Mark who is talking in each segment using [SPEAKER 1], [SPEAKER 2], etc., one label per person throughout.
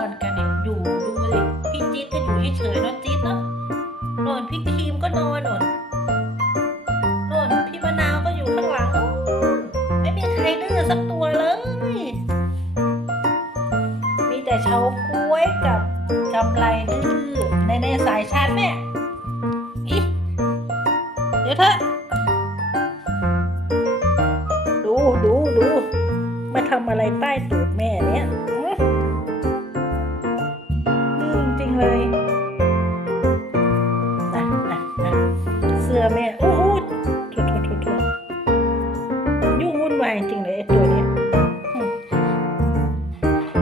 [SPEAKER 1] อนกันเนี่ยอยู่ดูเลยพี่จี๊ดก็อยู่เฉยๆเนาะจี๊ดเนาะนอนพี่ครีมก็นอนนอนนอนพี่มะนาวก็อยู่ข้างหลังไม่มีใครดื้อสักตัวเลย มีแต่เฉาก้วยกับกำไรดื้อในในสายชาร์จแม่อีเดี๋ยวเถอะดูดูดูมาทำอะไรใต้ตูดแม่เนี่ย ริง ๆ เลยนะนะนะเสื้อแม่ โอ้โหโถโถโถโถยุ่งวุ่นวายจริงเลยไอ้ตัวนี้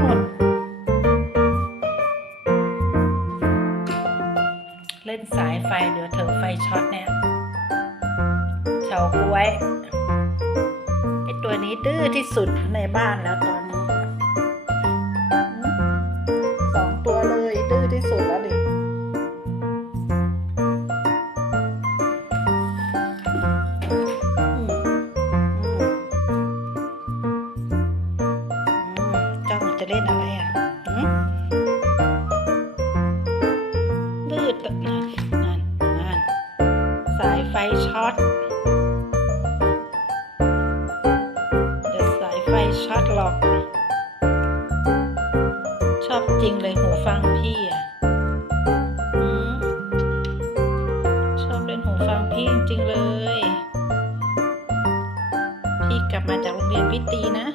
[SPEAKER 1] หมดเล่นสายไฟเดี๋ยวเธอไฟช็อตเนี่ยเฉาก้วยไอตัวนี้ดื้อที่สุดในบ้านแล้วตอนนี้ สองตัวเล ที่สุดแล้วดิอืมอืมอืมจ้องจะเล่นอะไรอะอืมลืดนั่นนั่นนั่นสายไฟช็อตเดี๋ยวสายไฟช็อตหรอก ชอบจริงเลยหู ฟังพี่อะชอบเล่นหูฟังพี่จริงๆเลย พี่กลับมาจากโรงเรียนพี่ตีนะ